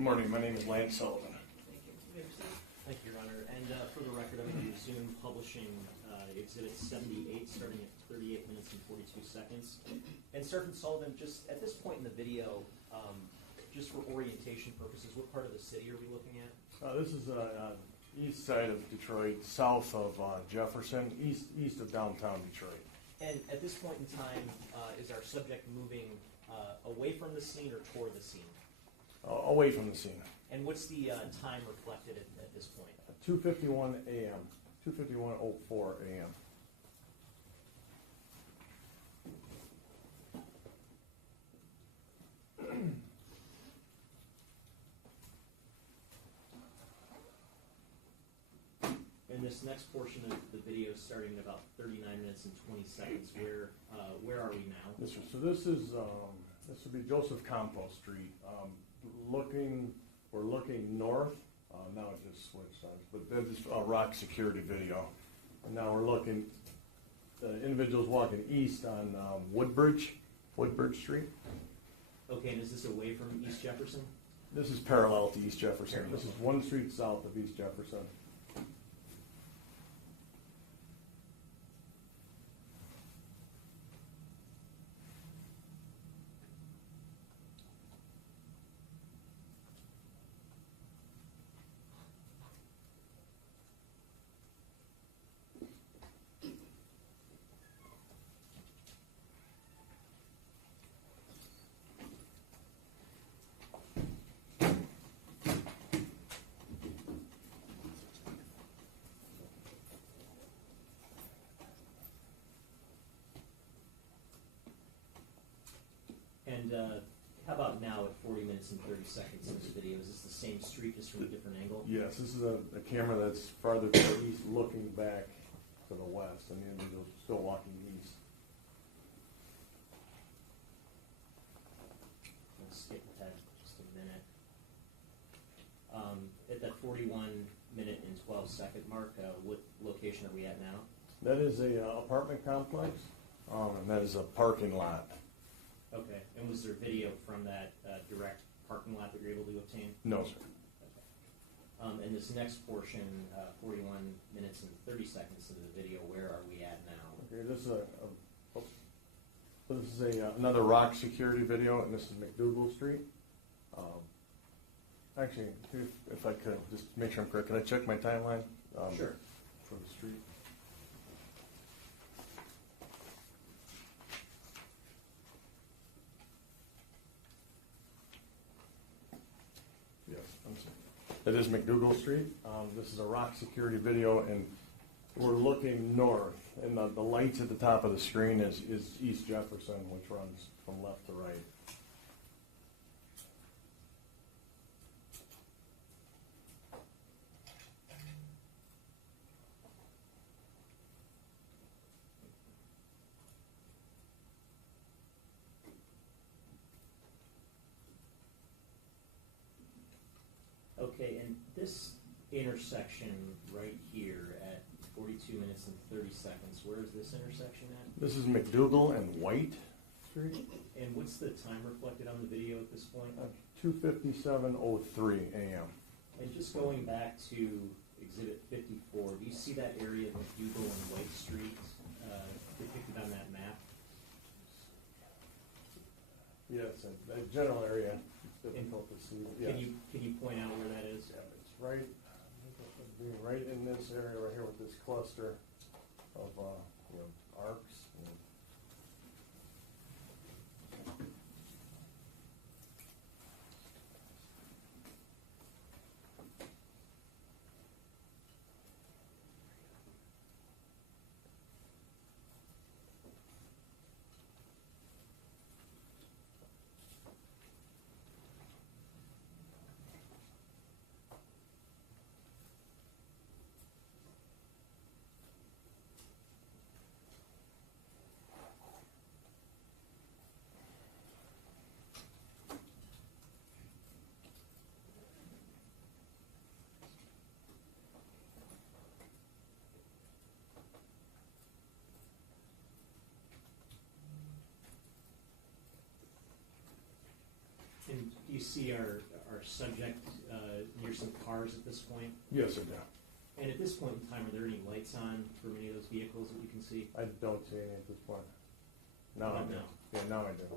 Good morning. My name is Lance Sullivan. Thank you, Your Honor. And for the record, I'm going to resume publishing Exhibit 78, starting at 38 minutes and 42 seconds. And Sergeant Sullivan, just at this point in the video, just for orientation purposes, what part of the city are we looking at? This is east side of Detroit, south of Jefferson, east of downtown Detroit. And at this point in time, is our subject moving away from the scene or toward the scene? Away from the scene. And what's the time reflected at this point? 2:51 a.m. 2:51:04 a.m. And this next portion of the video is starting at about 39 minutes and 20 seconds. Where are we now? This would be Joseph Compost Street. We're looking north. Now it just switched sides, but that is a rock security video. And now we're looking. The individual's walking east on Woodbridge Street. Okay, and is this away from East Jefferson? This is parallel to East Jefferson. This is one street south of East Jefferson. And how about now at 40 minutes and 30 seconds into the video? Is this the same street, just from a different angle? Yes, this is a camera that's farther to the east, looking back to the west, and the individual's still walking east. Let's skip ahead just a minute. At that 41-minute and 12-second mark, what location are we at now? That is a apartment complex, and that is a parking lot. Okay, and was there video from that direct parking lot that you were able to obtain? No, sir. Okay. And this next portion, 41 minutes and 30 seconds into the video, where are we at now? Okay, this is another rock security video, and this is McDougal Street. Actually, if I could just make sure I'm correct, can I check my timeline? Sure. For the street. Yes, I'm sorry. It is McDougal Street. This is a rock security video, and we're looking north, and the lights at the top of the screen is East Jefferson, which runs from left to right. Okay, and this intersection right here at 42 minutes and 30 seconds, where is this intersection at? This is McDougal and White Street. And what's the time reflected on the video at this point? 2:57:03 a.m. And just going back to Exhibit 54, do you see that area of McDougal and White Street depicted on that map? Yes, that general area. It's difficult to see. Yes. Can you point out where that is? Yeah, it's right in this area right here with this cluster of arcs. And do you see our are subject near some cars at this point. Yes, sir, yeah. And at this point in time, are there any lights on for any of those vehicles that you can see? I don't see any at this point. Now I do. No. Yeah, now I do.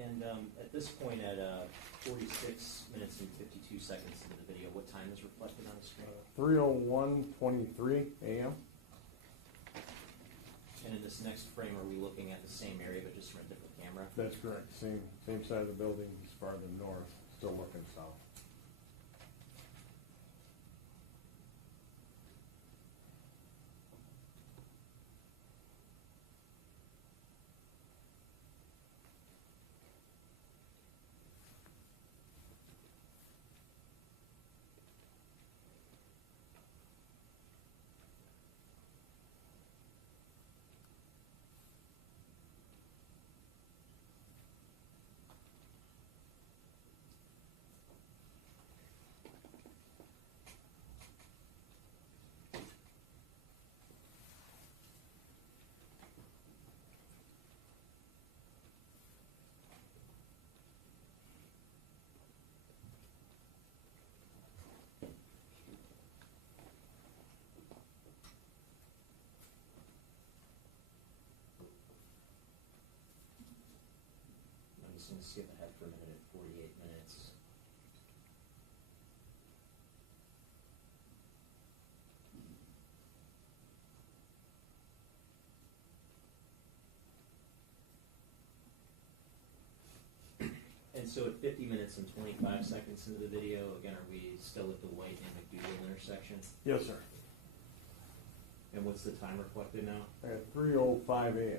And at this point, at 46 minutes and 52 seconds into the video, what time is reflected on the screen? 3:01:23 a.m. And in this next frame, are we looking at the same area but just from a different camera? That's correct. Same side of the building, as farther north, still looking south. I'm just going to skip ahead for a minute at 48 minutes. And so at 50 minutes and 25 seconds into the video, again, are we still at the White and McDougal intersection? Yes, sir. And what's the time reflected now? At 3:05 a.m.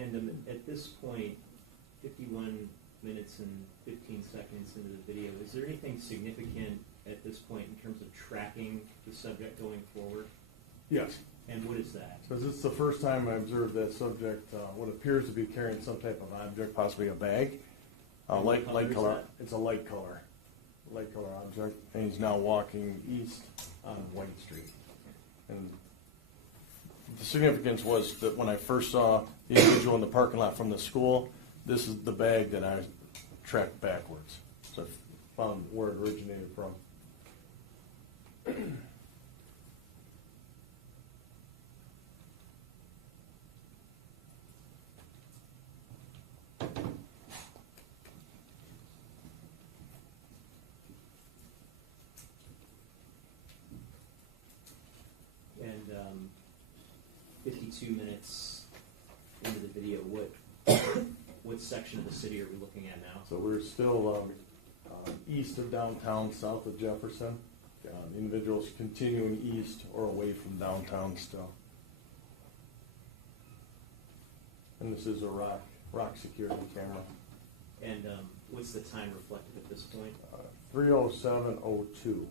And at this point, 51 minutes and 15 seconds into the video, is there anything significant at this point in terms of tracking the subject going forward? Yes. And what is that? Because it's the first time I observed that subject, what appears to be carrying some type of object, possibly a bag. And Light what color is color. that? It's a light color object, and he's now walking east on White Street. And the significance was that when I first saw the individual in the parking lot from the school, this is the bag that I tracked backwards. So I found where it originated from. And 52 minutes into the video, what section of the city are we looking at now? So we're still east of downtown, south of Jefferson. Individuals continuing east or away from downtown still. And this is a rock security camera. And what's the time reflected at this point? 3:07:02 a.m.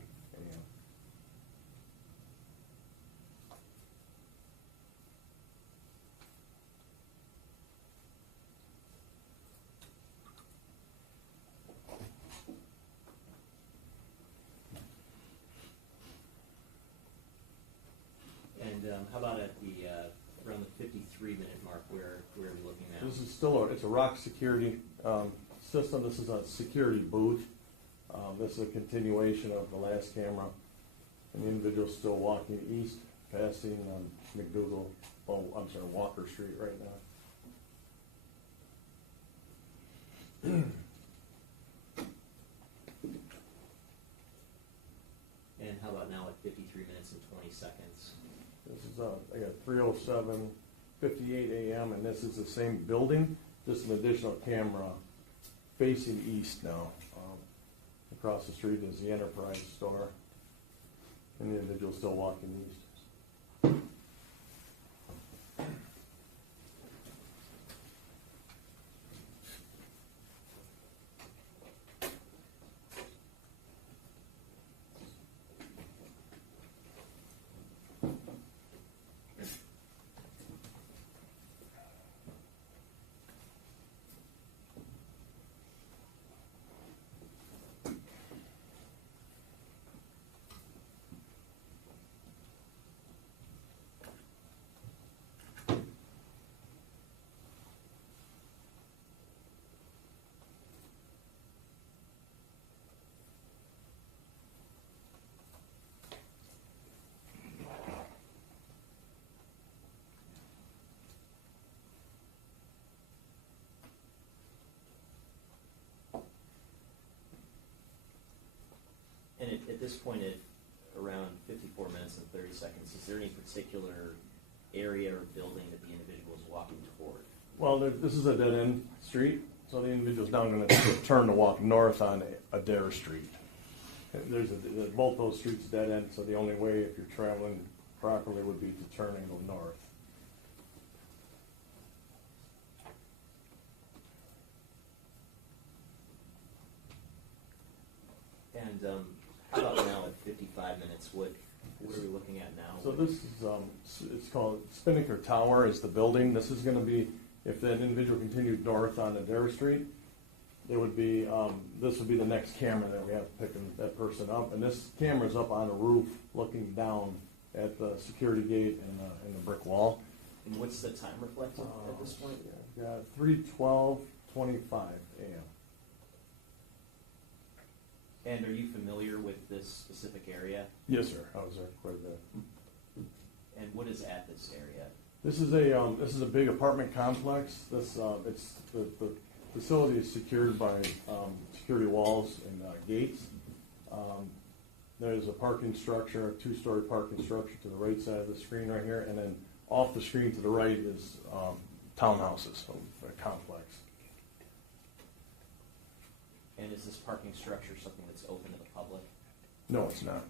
And how about at the around the 53-minute mark? Where are we looking now? This is still it's a rock security system. This is a security booth. This is a continuation of the last camera. And the individual's still walking east, passing Walker Street right now. And how about now at 53 minutes and 20 seconds? This is I got 3:07:58 a.m. and this is the same building, just an additional camera facing east now. Across the street is the Enterprise store, and the individual still walking east. And at this point, at around 54 minutes and 30 seconds, is there any particular area or building that the individual is walking toward? Well, this is a dead-end street, so the individual's now going to turn to walk north on Adair Street. And both those streets dead end, so the only way if you're traveling properly would be to turn and go north. And how about now at 55 minutes? What are we looking at now? So this is, it's called Spinnaker Tower is the building. This is going to be, if that individual continued north on Adair Street, there would be, this would be the next camera that we have picking that person up. And this camera's up on a roof looking down at the security gate and the brick wall. And what's the time reflected at this point? Yeah, 3:12:25 a.m. And are you familiar with this specific area? Yes, sir. I was there quite a bit. And what is at this area? This is a big apartment complex. It's the facility is secured by security walls and gates. There's a parking structure, a two-story parking structure to the right side of the screen right here, and then off the screen to the right is townhouses, so a complex. And is this parking structure something that's open to the public? No, it's not.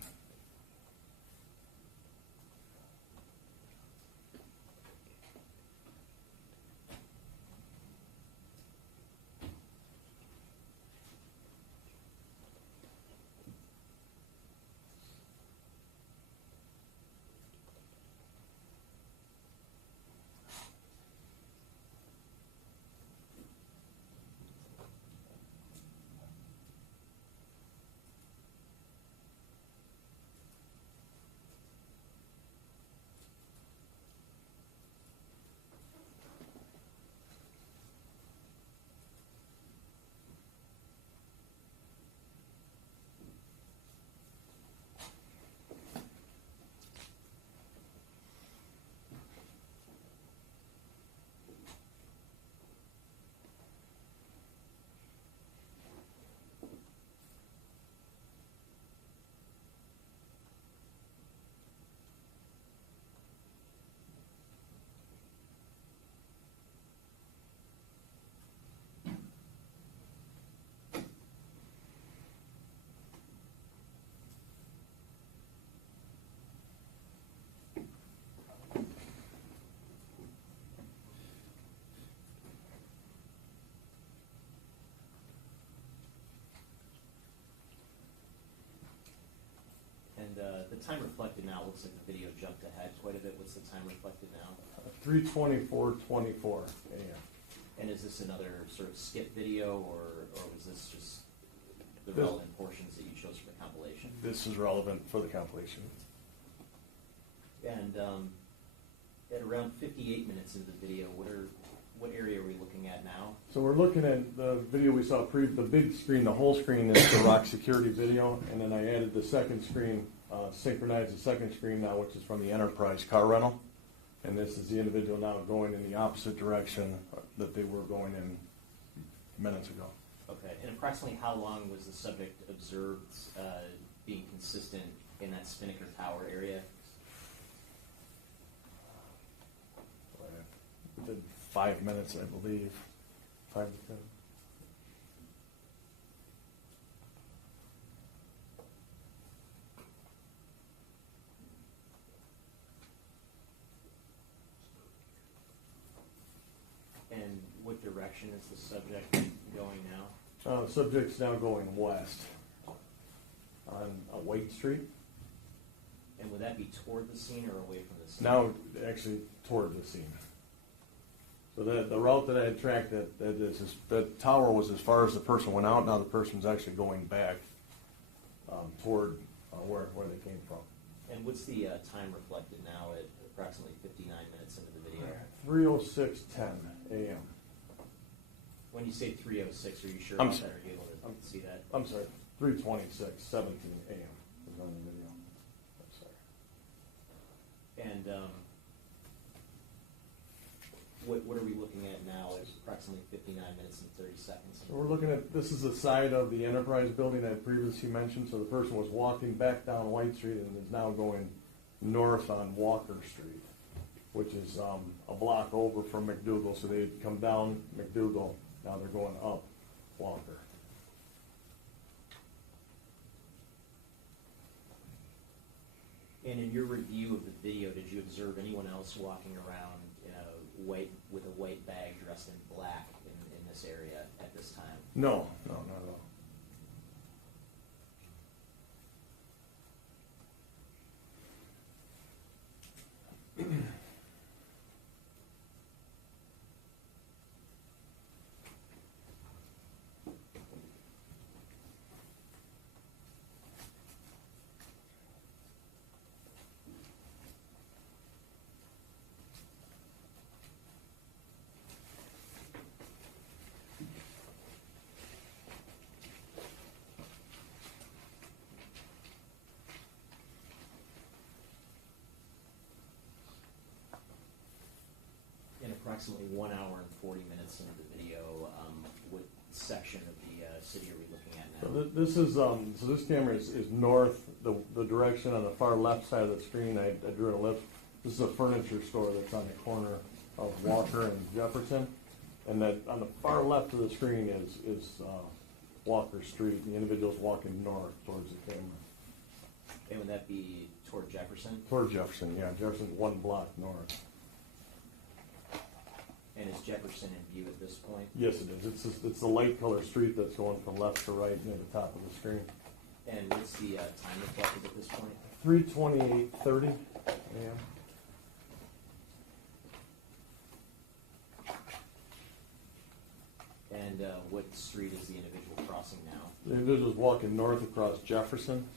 And the time reflected now looks like the video jumped ahead quite a bit. What's the time reflected now? 3:24:24 a.m. And is this another sort of skip video, or was this just the This- relevant portions that you chose for the compilation? This is relevant for the compilation. And at around 58 minutes into the video, what area are we looking at now? So we're looking at the video we saw the big screen, the whole screen is the Rock Security video, and then I added the second screen, synchronized the second screen now, which is from the Enterprise car rental. And this is the individual now going in the opposite direction that they were going in minutes ago. Okay, and approximately how long was the subject observed being consistent in that Spinnaker Tower area? Within 5 minutes, I believe. 5 to 10. And what direction is the subject going now? The subject's now going west on White Street. And would that be toward the scene or away from the scene? Now, actually, toward the scene. So the route that I had tracked, the tower was as far as the person went out. Now the person's actually going back toward where they came from. And what's the time reflected now at approximately 59 minutes into the video? 3:06:10 a.m. When you say 3:06, are you sure I'm about sorry. that? Are you able to see that? I'm sorry, 3:26:17 a.m. is on the video. I'm sorry. And what are we looking at now? It's approximately 59 minutes and 30 seconds. So we're looking at, this is the side of the Enterprise building I previously mentioned. So the person was walking back down White Street and is now going north on Walker Street, which is a block over from McDougal. So they'd come down McDougal, now they're going up Walker. And in your review of the video, did you observe anyone else walking around with a white bag dressed in black in this area at this time? No, not at all. approximately 1 hour and 40 minutes into the video. What section of the city are we looking at now? So this is, so this camera is north, the direction on the far left side of the screen, I drew an ellipse. This is a furniture store that's on the corner of Walker and Jefferson. And that on the far left of the screen is Walker Street. The individual's walking north towards the camera. And would that be toward Jefferson? Toward Jefferson, yeah. Jefferson's 1 block north. And is Jefferson in view at this point? Yes, it is. It's the light color street that's going from left to right near the top of the screen. And what's the time reflected at this point? 3:28:30 a.m. And what street is the individual crossing now? The individual's walking north across Jefferson.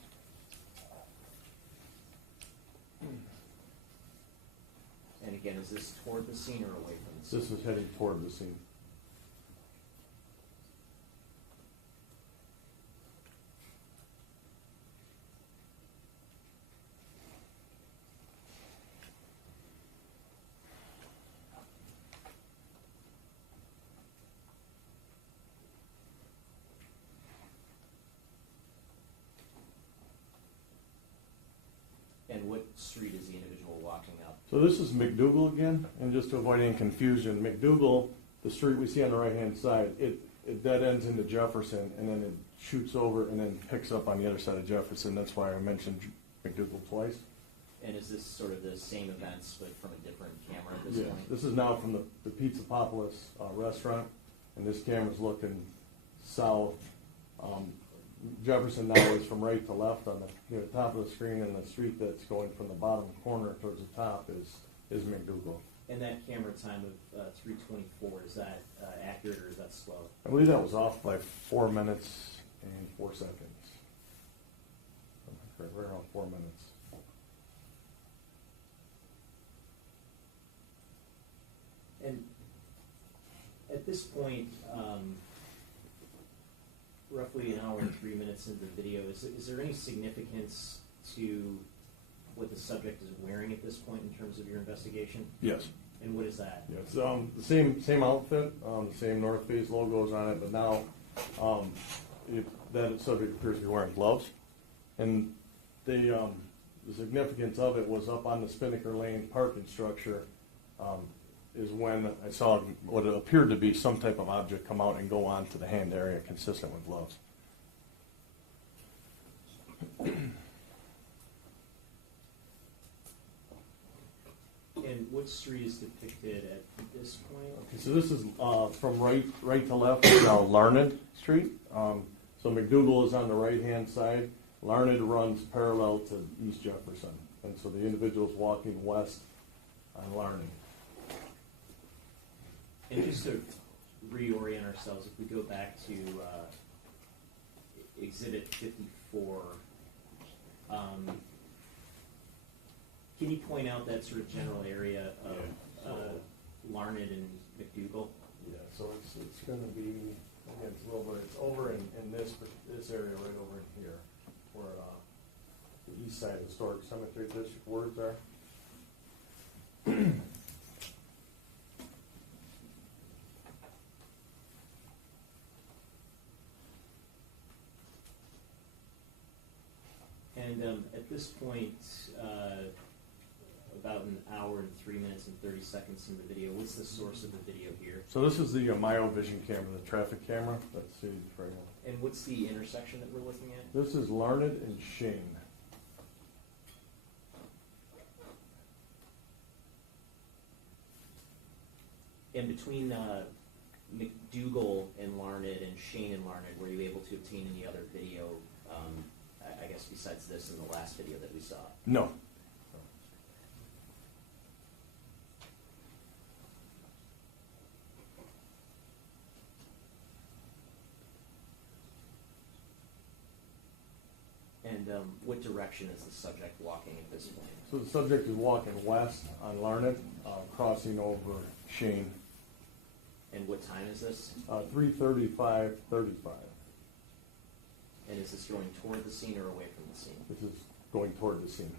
And again, is this toward the scene or away from the scene? This is heading toward the scene. And what street is the individual walking up? So this is McDougal again, and just to avoid any confusion, McDougal, the street we see on the right-hand side, it dead ends into Jefferson, and then it shoots over and then picks up on the other side of Jefferson. That's why I mentioned McDougal twice. And is this sort of the same events, but from a different camera at this Yes, point? this is now from the Pizzapopolis restaurant, and this camera's looking south. Jefferson now is from right to left on the near the top of the screen, and the street that's going from the bottom corner towards the top is McDougal. And that camera time of 3:24, is that accurate or is that slow? I believe that was off by 4 minutes and 4 seconds. Right around 4 minutes. And at this point, roughly an hour and 3 minutes into the video, is there any significance to what the subject is wearing at this point in terms of your investigation? Yes. And what is that? Yes. The same outfit, the same North Face logos on it, but now that subject appears to be wearing gloves. And the significance of it was up on the Spinnaker Lane parking structure. Is when I saw what appeared to be some type of object come out and go on to the hand area consistent with gloves. And what street is depicted at this point? Okay, so this is from right to left, is now Larned Street. So McDougal is on the right-hand side. Larned runs parallel to East Jefferson. And so the individual's walking west on Larned. And just to reorient ourselves, if we go back to Exhibit 54, can you point out that sort of general area of Larned and McDougal? Yeah, so it's going to be, again, it's a little bit, it's over in this area right over in here, where the east side historic cemetery district words are. And at this point, about an hour and 3 minutes and 30 seconds in the video, what's the source of the video here? So this is the Myovision camera, the traffic camera. Let's see right now. And what's the intersection that we're looking at? This is Larned and Shane. And between McDougal and Larned and Shane and Larned, were you able to obtain any other video, I guess besides this and the last video that we saw? No. And what direction is the subject walking at this point? So the subject is walking west on Larned, crossing over Shane. And what time is this? 3:35:35. And is this going toward the scene or away from the scene? This is going toward the scene.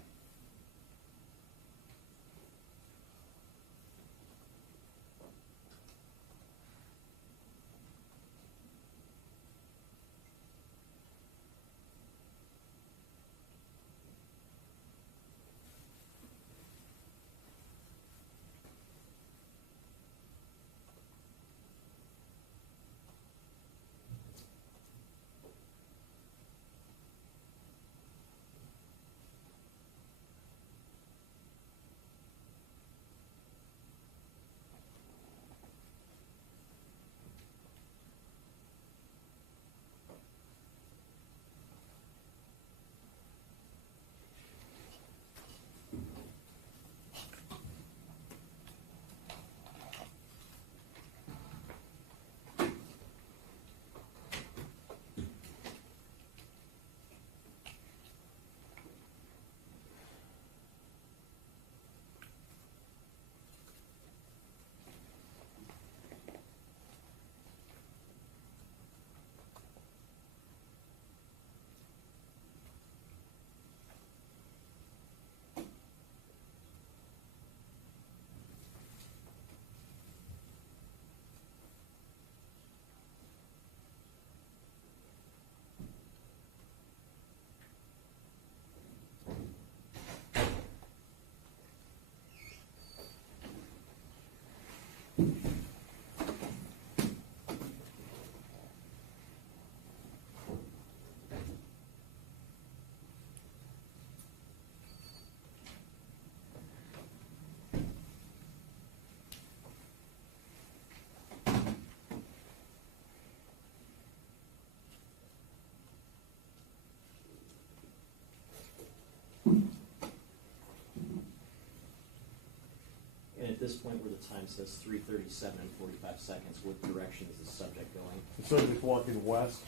this point where the time says 3:37 and 45 seconds, what direction is the subject going? The subject's walking west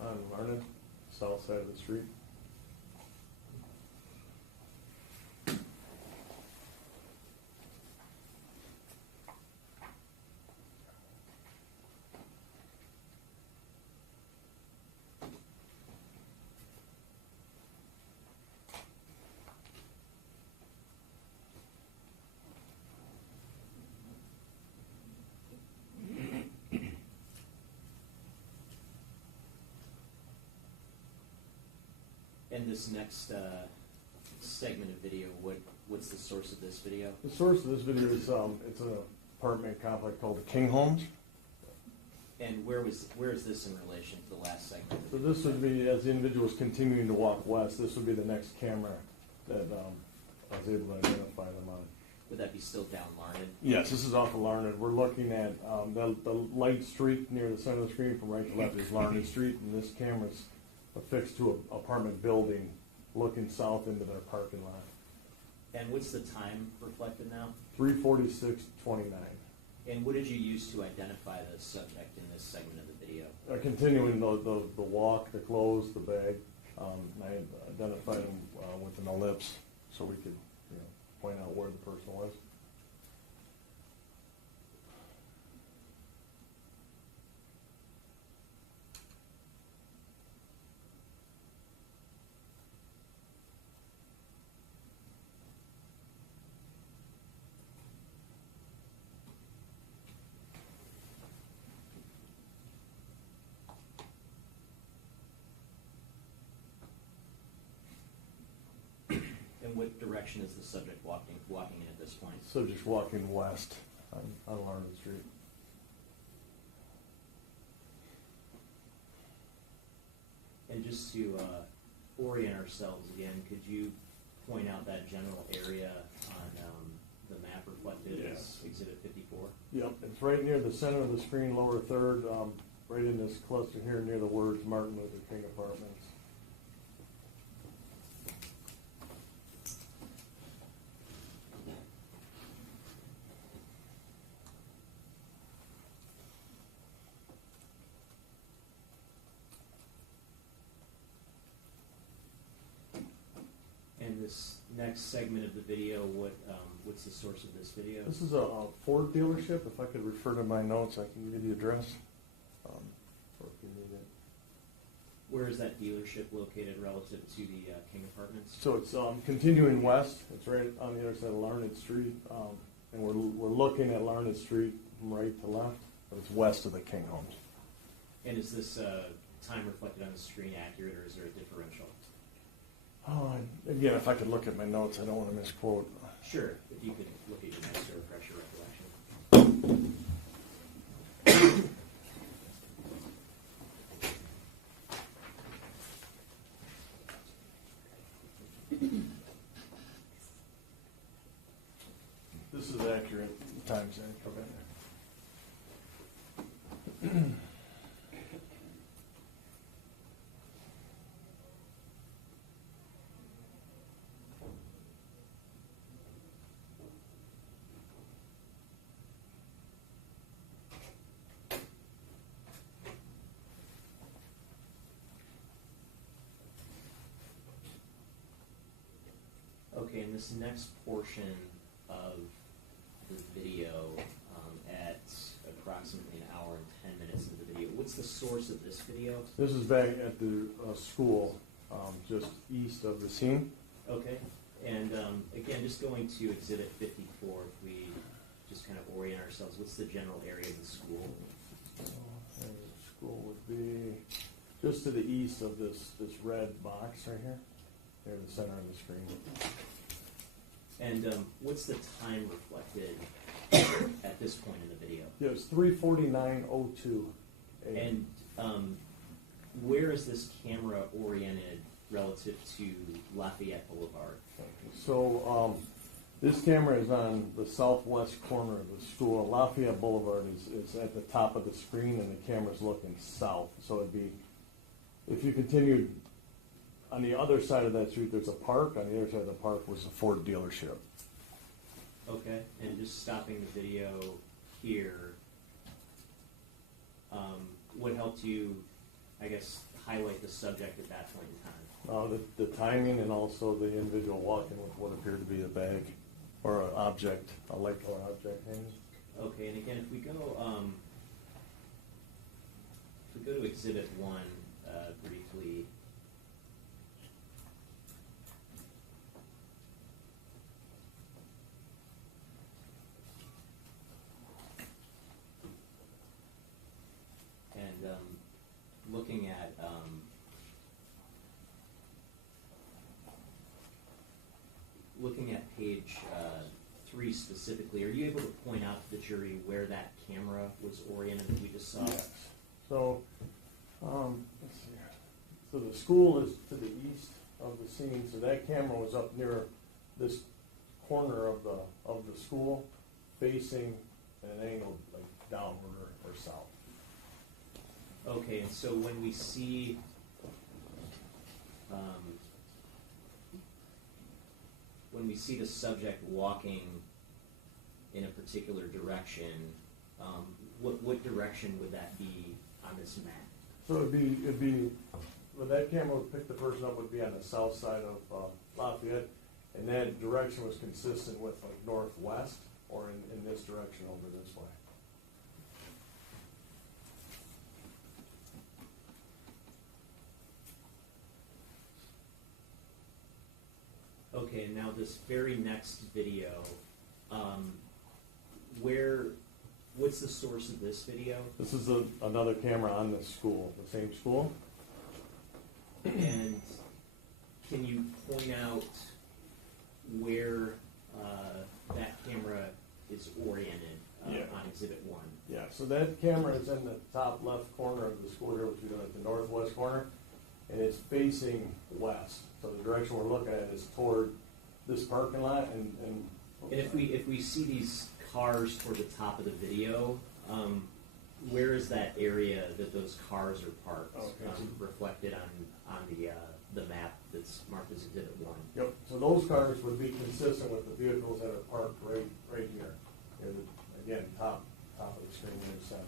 on Larned, south side of the street. And this next segment of video, what's the source of this video? The source of this video is it's an apartment complex called the King Homes. And where is this in relation to the last segment? So this would be, as the individual is continuing to walk west, this would be the next camera that I was able to identify them on. Would that be still down Larned? Yes, this is off of Larned. We're looking at the light streak near the center of the screen from right to left is Larned Street, and this camera's affixed to an apartment building looking south into their parking lot. And what's the time reflected now? 3:46:29. And what did you use to identify the subject in this segment of the video? Continuing the walk, the clothes, the bag, I identified them with an ellipse so we could point out where the person was. And what direction is the subject walking in at this point? So just walking west on Larned Street. And just to orient ourselves again, could you point out that general area on the map reflected as Exhibit 54? Yep, it's right near the center of the screen, lower third, right in this cluster here near the words Martin Luther King Apartments. And this next segment of the video, what's the source of this video? This is a Ford dealership. If I could refer to my notes, I can give you the address. Or if you need it. Where is that dealership located relative to the King Apartments? So it's continuing west. It's right on the other side of Larned Street, and we're looking at Larned Street from right to left, but it's west of the King Homes. And is this time reflected on the screen accurate, or is there a differential? Oh, again, if I could look at my notes, I don't want to misquote. Sure, if you could look at your notes to refresh your recollection. This is accurate. Time's in. Okay. Okay, in this next portion of the video, at approximately an hour and 10 minutes into the video, what's the source of this video? This is back at the school, just east of the scene. Okay, and again, just going to Exhibit 54, if we just kind of orient ourselves, what's the general area of the school? And the school would be just to the east of this red box right here, near the center of the screen. And what's the time reflected at this point in the video? Yeah, it's 3:49:02. And where is this camera oriented relative to Lafayette Boulevard? So this camera is on the southwest corner of the school. Lafayette Boulevard is at the top of the screen, and the camera's looking south. So it'd be, if you continued on the other side of that street, there's a park. On the other side of the park was a Ford dealership. Okay, and just stopping the video here, what helped you, I guess, highlight the subject at that point in time? The timing and also the individual walking with what appeared to be a bag or an object, a light color object hanging. Okay, and again, if we go to Exhibit 1 briefly. And looking at page 3 specifically, are you able to point out to the jury where that camera was oriented that we just saw? Yes. So, let's see here. So the school is to the east of the scene, so that camera was up near this corner of the school, facing an angle like downward or south. Okay, and so when we see the subject walking in a particular direction, what direction would that be on this map? So it'd be when that camera would pick the person up would be on the south side of Lafayette, and that direction was consistent with like northwest or in this direction over this way. Okay, and now this very next video, what's the source of this video? This is another camera on the school, the same school. And can you point out where that camera is oriented Yeah. on Exhibit 1? Yeah, so that camera is in the top left corner of the school here, which is at the northwest corner, and it's facing west. So the direction we're looking at is toward this parking lot and if we see these cars toward the top of the video, where is that area that those cars are parked? Okay. Reflected on the map that's marked as Exhibit 1. Yep, so those cars would be consistent with the vehicles that are parked right here. Again, top of the screen in the center.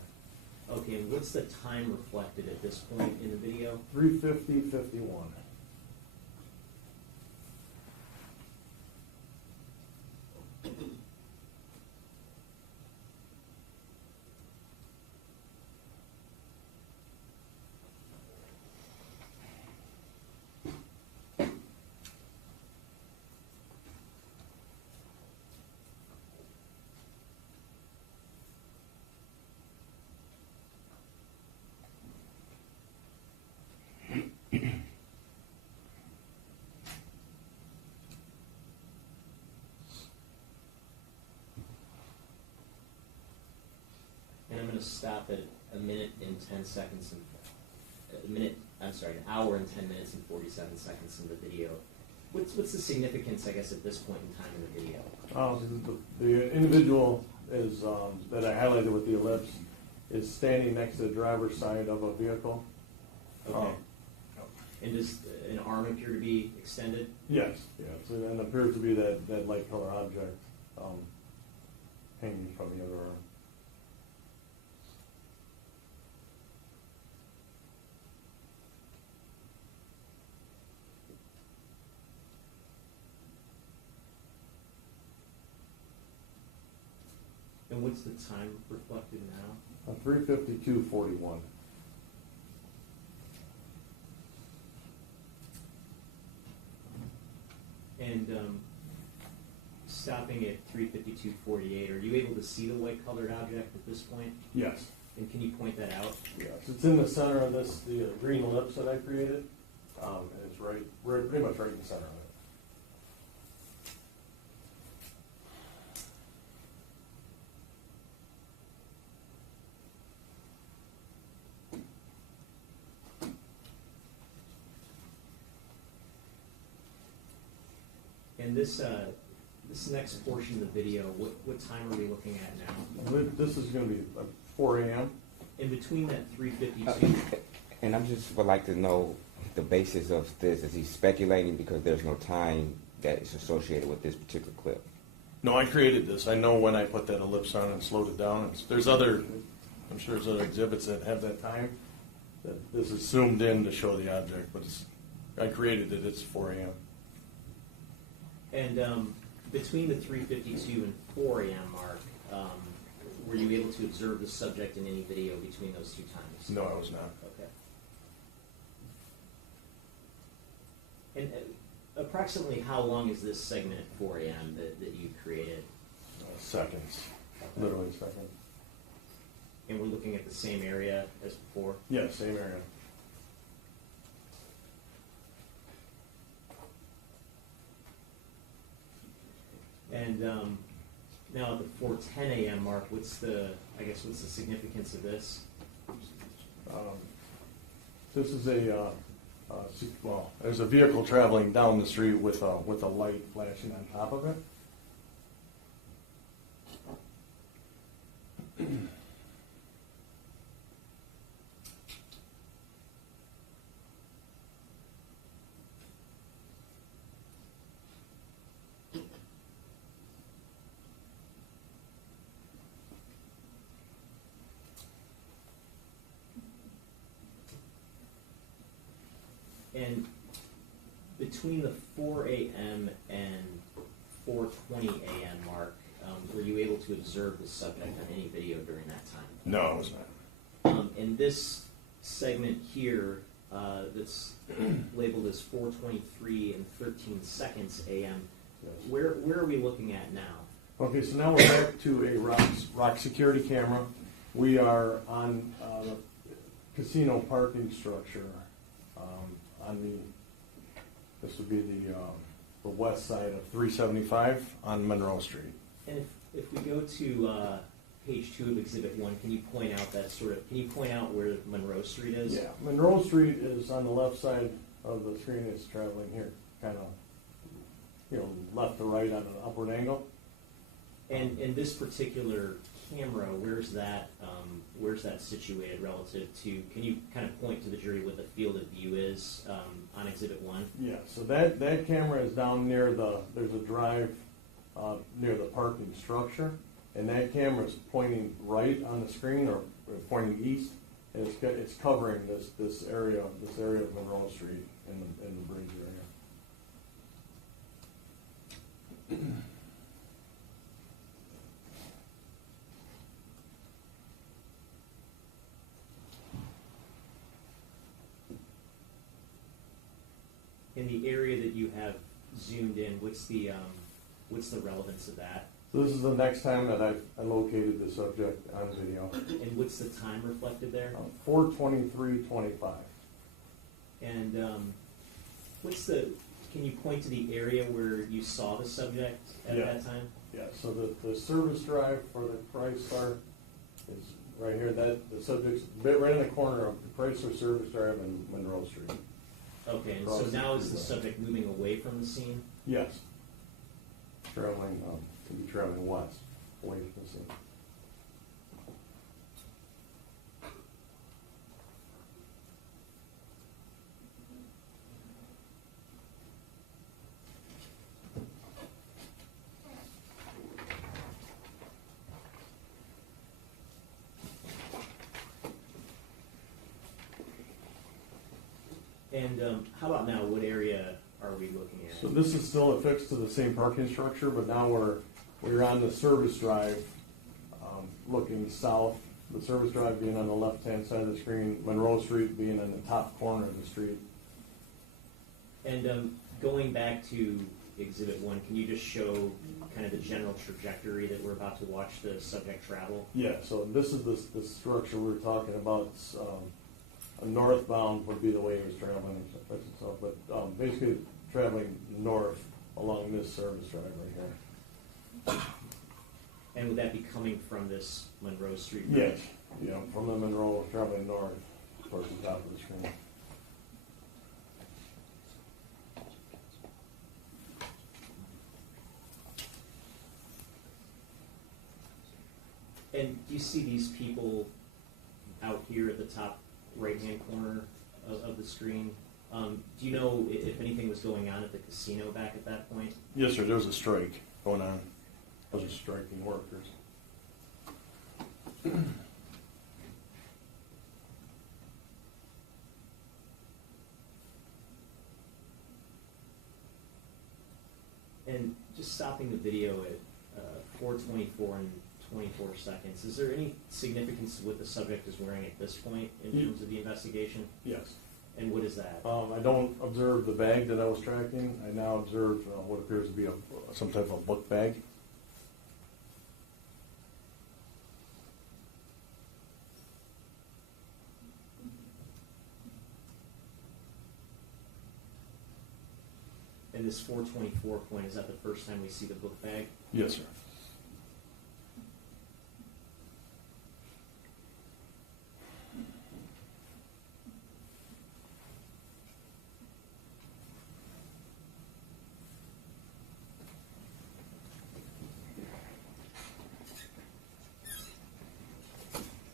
Okay, and what's the time reflected at this point in the video? 3:50:51. And I'm going to stop at an hour and 10 minutes and 47 seconds in the video. What's the significance, I guess, at this point in time in the video? The individual is that I highlighted with the ellipse is standing next to the driver's side of a vehicle. Okay. And does an arm appear to be extended? Yes. Yeah. So, and appears to be that light color object hanging from the other arm. And what's the time reflected now? 3:52:41. And stopping at 3:52:48, are you able to see the white colored object at this point? Yes. And can you point that out? Yes. It's in the center of the green ellipse that I created, and it's pretty much right in the center of it. And this next portion of the video, what time are we looking at now? This is going to be 4 a.m. In between that 3:52. And I just would like to know the basis of this. Is he speculating because there's no time that is associated with this particular clip? No, I created this. I know when I put that ellipse on and slowed it down. There's other, I'm sure there's other exhibits that have that time. That this is zoomed in to show the object, but I created it. It's 4 a.m. And between the 3:52 and 4 a.m. mark, were you able to observe the subject in any video between those two times? No, I was not. Okay. And approximately how long is this segment at 4 a.m. that you created? Seconds, literally seconds. And we're looking at the same area as before? Yeah, same area. And now at the 4:10 a.m. mark, what's the significance of this? This is there's a vehicle traveling down the street with a light flashing on top of it. And between the 4 a.m. and 4:20 a.m. mark, were you able to observe the subject on any video during that time? No, I was not. In this segment here, that's labeled as 4:23 and 13 seconds a.m., Yes. where are we looking at now? Okay, so now we're back to a rock security camera. We are on the casino parking structure this would be the west side of 375 on Monroe Street. And if we go to page 2 of Exhibit 1, can you point out where Monroe Street is? Yeah, Monroe Street is on the left side of the screen. It's traveling here, kind of, left to right on an upward angle. And in this particular camera, where's that situated relative to? Can you kind of point to the jury what the field of view is on Exhibit 1? Yeah, so that camera is down near there's a drive near the parking structure, and that camera is pointing right on the screen or pointing east, and it's covering this area of Monroe Street in the bridge area. In the area that you have zoomed in, what's the relevance of that? So this is the next time that I located the subject on video. And what's the time reflected there? 4:23:25. And can you point to the area where you saw the subject at that time? Yeah, so the service drive for the Chrysler is right here. The subject's right in the corner of the Chrysler service drive and Monroe Street. Okay, and so now is the subject moving away from the scene? Yes. Traveling, could be traveling west, away from the scene. And how about now? What area are we looking at? So this is still affixed to the same parking structure, but now we're on the service drive, looking south. The service drive being on the left-hand side of the screen, Monroe Street being on the top corner of the street. And going back to Exhibit 1, can you just show kind of the general trajectory that we're about to watch the subject travel? Yeah. So this is the structure we were talking about. A northbound would be the way he was traveling, but basically traveling north along this service drive right here. And would that be coming from this Monroe Street? Yes, from the Monroe, traveling north towards the top of the screen. And do you see these people out here at the top right-hand corner of the screen? Do you know if anything was going on at the casino back at that point? Yes, sir. There was a strike going on. other striking workers. And just stopping the video at 4:24 and 24 seconds, is there any significance to what the subject is wearing at this point in terms of the investigation? Yes. And what is that? I don't observe the bag that I was tracking. I now observe what appears to be some type of book bag. And this 4:24 point, is that the first time we see the book bag? Yes, sir.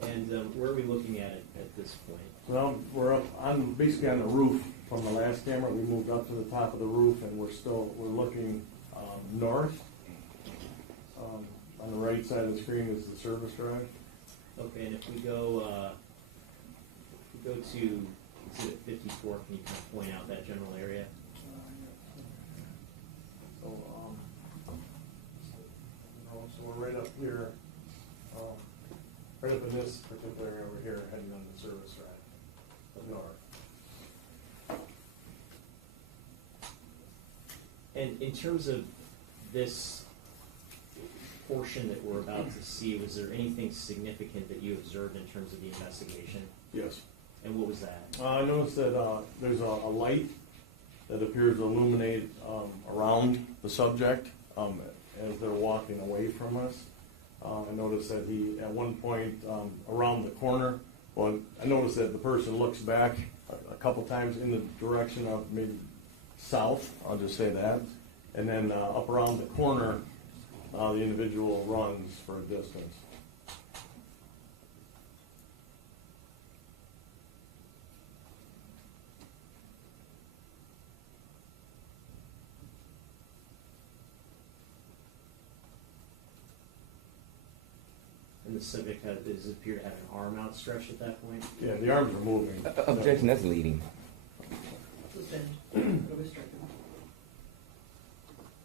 And where are we looking at it at this point? Well, we're up on basically on the roof from the last camera. We moved up to the top of the roof, and we're looking north. On the right side of the screen is the service drive. Okay, and if we go to exhibit 54, can you kind of point out that general area? So we're right up here, right up in this particular area over here, heading on the service drive, the north. And in terms of this portion that we're about to see, was there anything significant that you observed in terms of the investigation? Yes. And what was that? I noticed that there's a light that appears to illuminate around the subject as they're walking away from us. I noticed that he, at one point, around the corner, well, I noticed that the person looks back a couple times in the direction of maybe south, I'll just say that, and then up around the corner, the individual runs for a distance. And the subject does it appear to have an arm outstretched at that point? Yeah, the arms are moving. Objection, that's leading.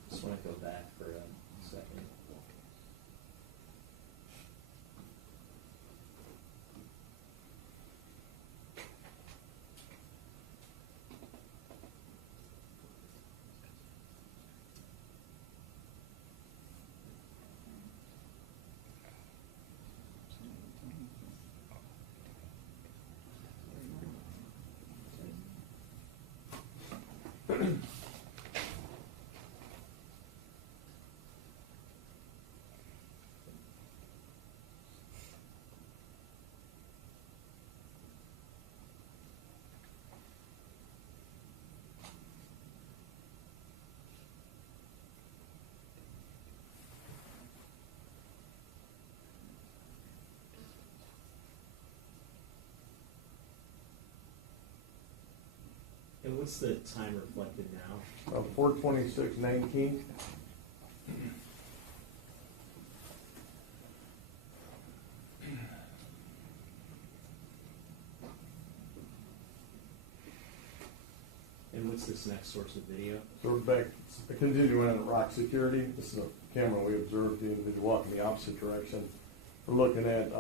Just want to go back for a second. And what's the time reflected now? 4:26:19. And what's this next source of video? So we're back, continuing on rock security. This is a camera we observed the individual walk in the opposite direction. We're looking at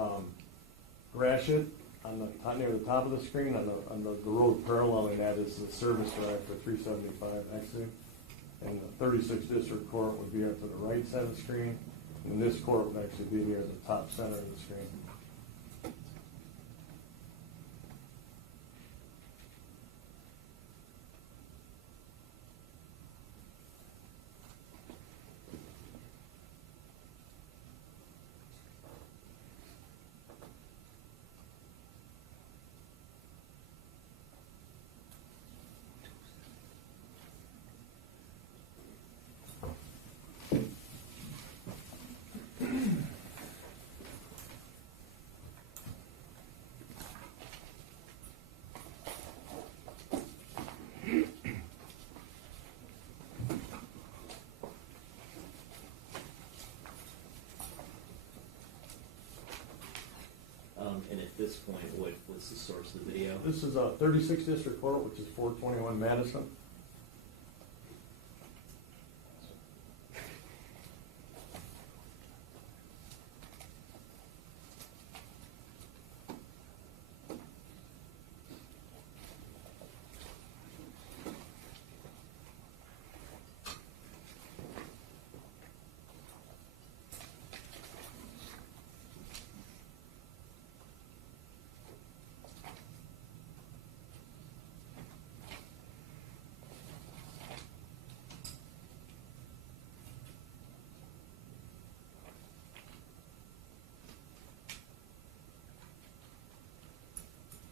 Gratiot on the near the top of the screen. On the road paralleling that is the service drive for 375 exit. And the 36th District Court would be to the right side of the screen. And this court would actually be near the top center of the screen. this point, what's the source of the video? This is a 36th District Court, which is 421 Madison.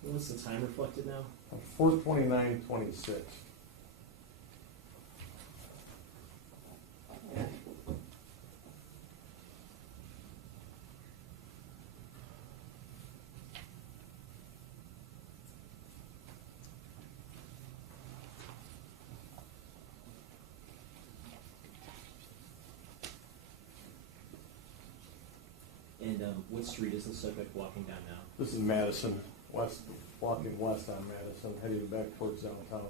What's the time reflected now? 429:26. And what street is the subject walking down now? This is Madison, west, walking west on Madison, heading back towards downtown.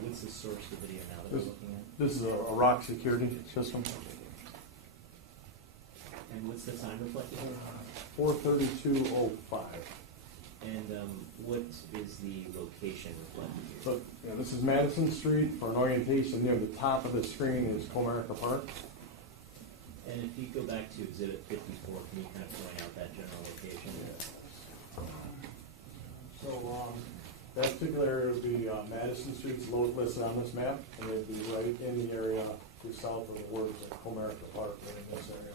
What's the source of the video now that we're looking at? This is a rock security system. And what's the time reflected here? 432:05. And what is the location reflected here? So, yeah, this is Madison Street. For an orientation, near the top of the screen is Comerica Park. And if you go back to Exhibit 54, can you kind of point out that general location? So, that particular area would be Madison Street's listed on this map, and it'd be right in the area to south of the words of Comerica Park, right in this area.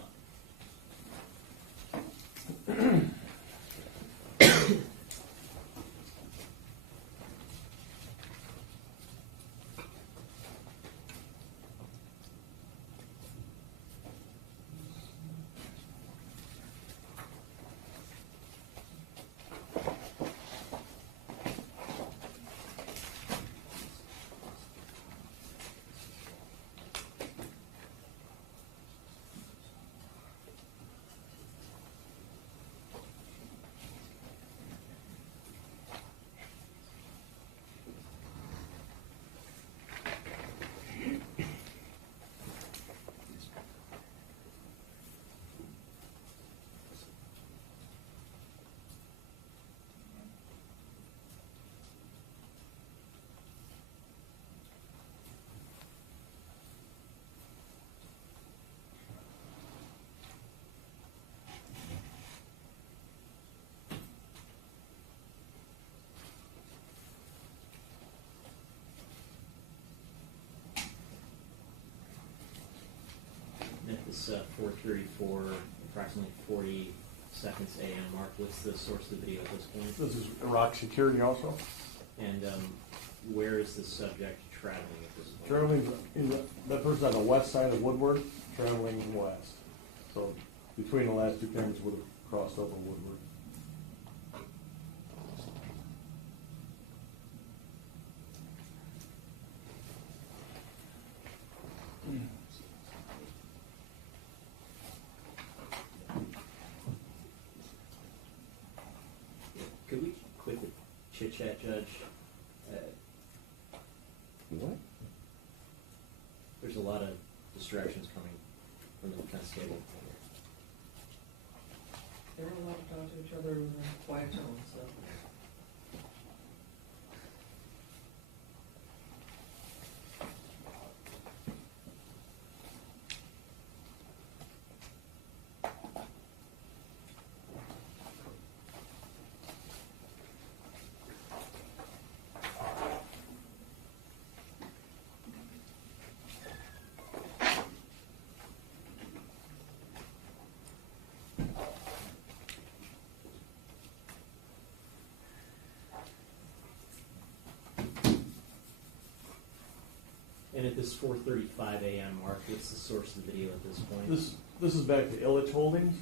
At this 4:34, approximately 40 seconds a.m. mark, what's the source of the video at this point? This is rock security also. And where is the subject traveling at this point? Traveling, that person's on the west side of Woodward, traveling west. So between the last two cameras would have crossed over Woodward. Could we quit the chit-chat, Judge? What? There's a lot of distractions coming from the constable. They're allowed to talk to each other in a quiet tone, so. at this 4:35 a.m. mark, what's the source of the video at this point? This is back to Illich Holdings.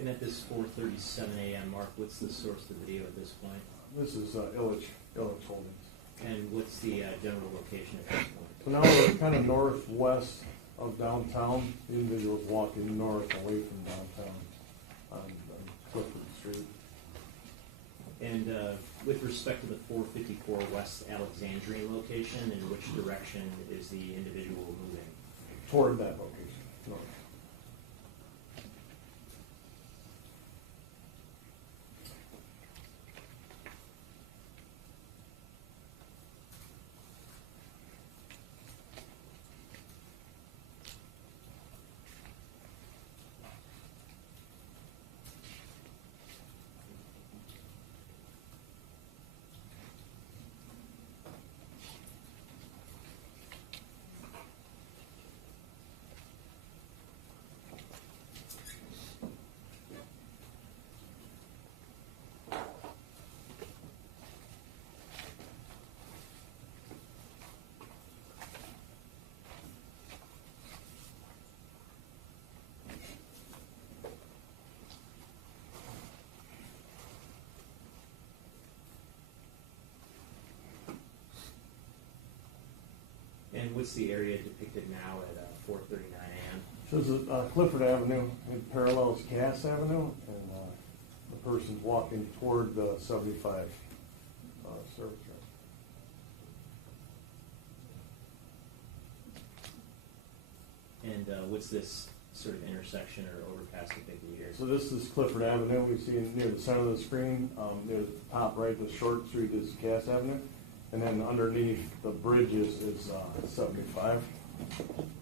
And at this 4:37 a.m. mark, what's the source of the video at this point? This is Illich Holdings. And what's the general location at this point? So now we're kind of northwest of downtown. The individual's walking north away from downtown on Clifford Street. And with respect to the 454 West Alexandrian location, in which direction is the individual moving? Toward that location, north. And what's the area depicted now at 4:39 a.m.? Shows Clifford Avenue. It parallels Cass Avenue, and the person's walking toward the 75 service road. And what's this sort of intersection or overpass depicted here? So this is Clifford Avenue. We see near the center of the screen, near the top right, the short street is Cass Avenue. And then underneath the bridge is 75.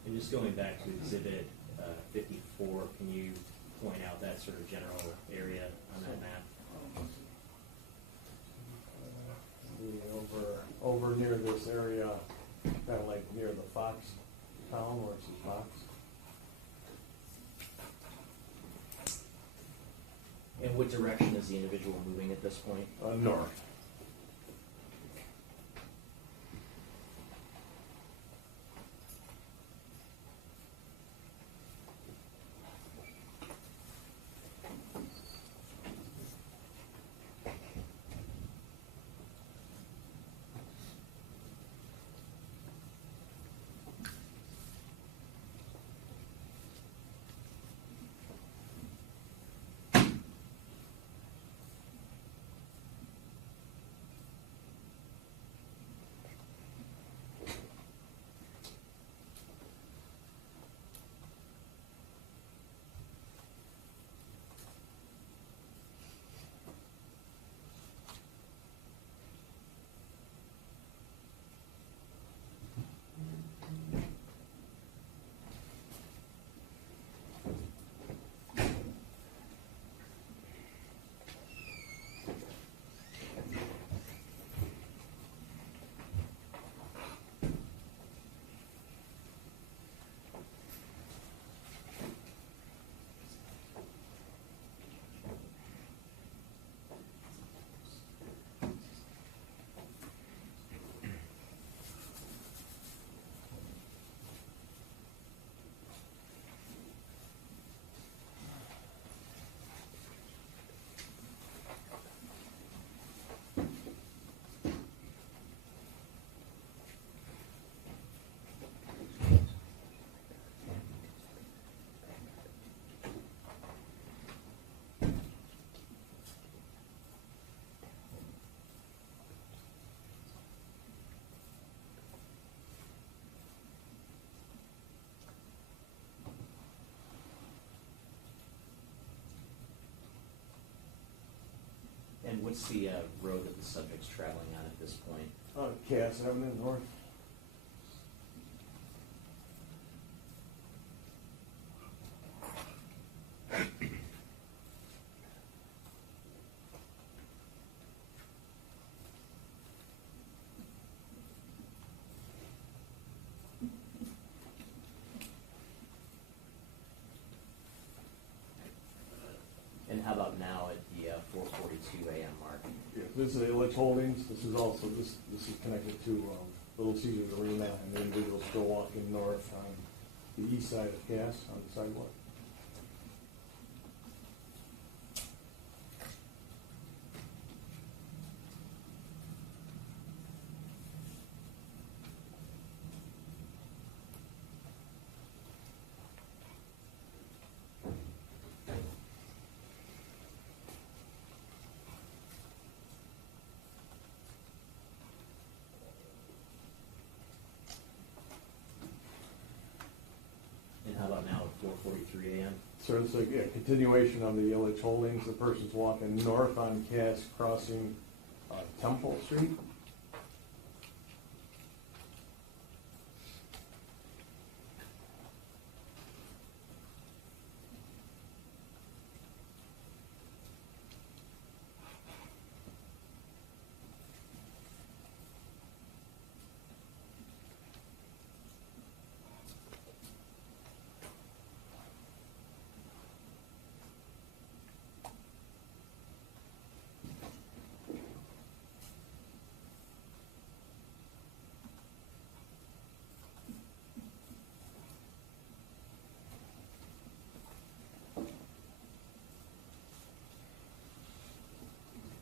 And just going back to Exhibit 54, can you point out that sort of general area on that map? Over near this area, kind of like near the Fox town where it's a Fox. And what direction is the individual moving at this point? North. what's the road that the subject's traveling on at this point? Cass Avenue North. And how about now at the 4:42 a.m. mark? Yeah, this is Illich Holdings. This is also, this is connected to Little Caesars Arena, and the individuals still walking north on the east side of Cass on the sidewalk. And how about now at 4:43 a.m.? So it's like a continuation of the Illich Holdings. The person's walking north on Cass, crossing Temple Street.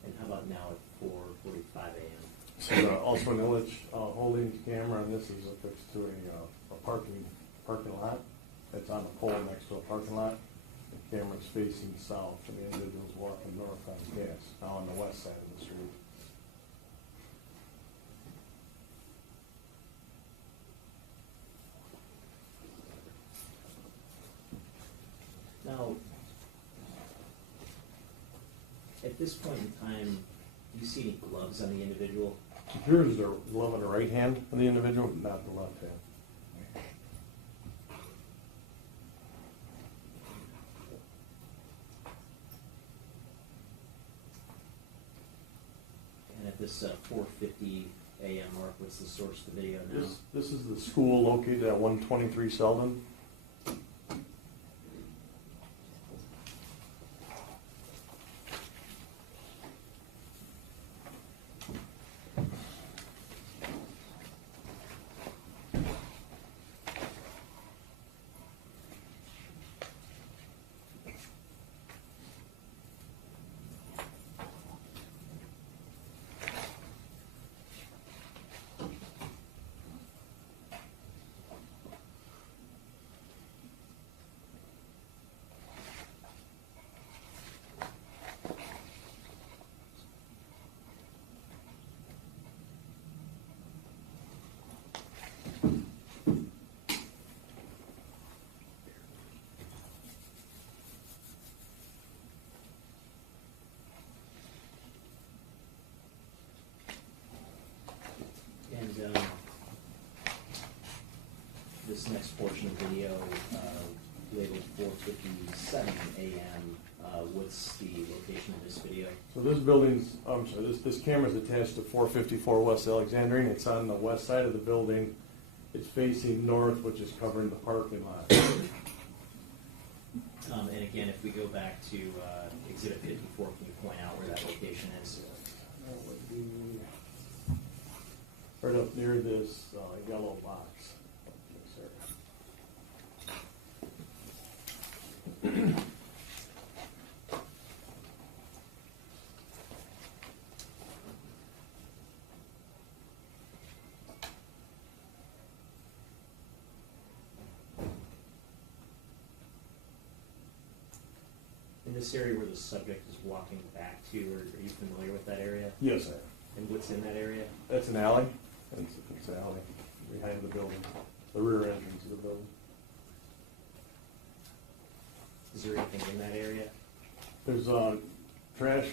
And how about now at 4:45 a.m.? So also an Illich Holdings camera, and this is affixed to a parking lot. It's on a pole next to a parking lot. The camera's facing south, and the individual's walking north on Cass, now on the west side of the street. Now, at this point in time, do you see any gloves on the individual? It appears the glove on the right hand of the individual, not the left hand. And at this 4:50 a.m. mark, what's the source of the video now? This is the school located at 123 Sullivan. And this next portion of the video, labeled 4:57 a.m., what's the location of this video? So this building's, I'm sorry, this camera's attached to 454 West Alexandrine. It's on the west side of the building. It's facing north, which is covering the parking lot. And again, if we go back to Exhibit 54, can you point out where that location is? That would be right up near this yellow box. Yes, sir. In this area where the subject is walking back to, or are you familiar with that area? Yes, sir. And what's in that area? That's an alley. It's an alley behind the building, the rear entrance of the building. Is there anything in that area? There's trash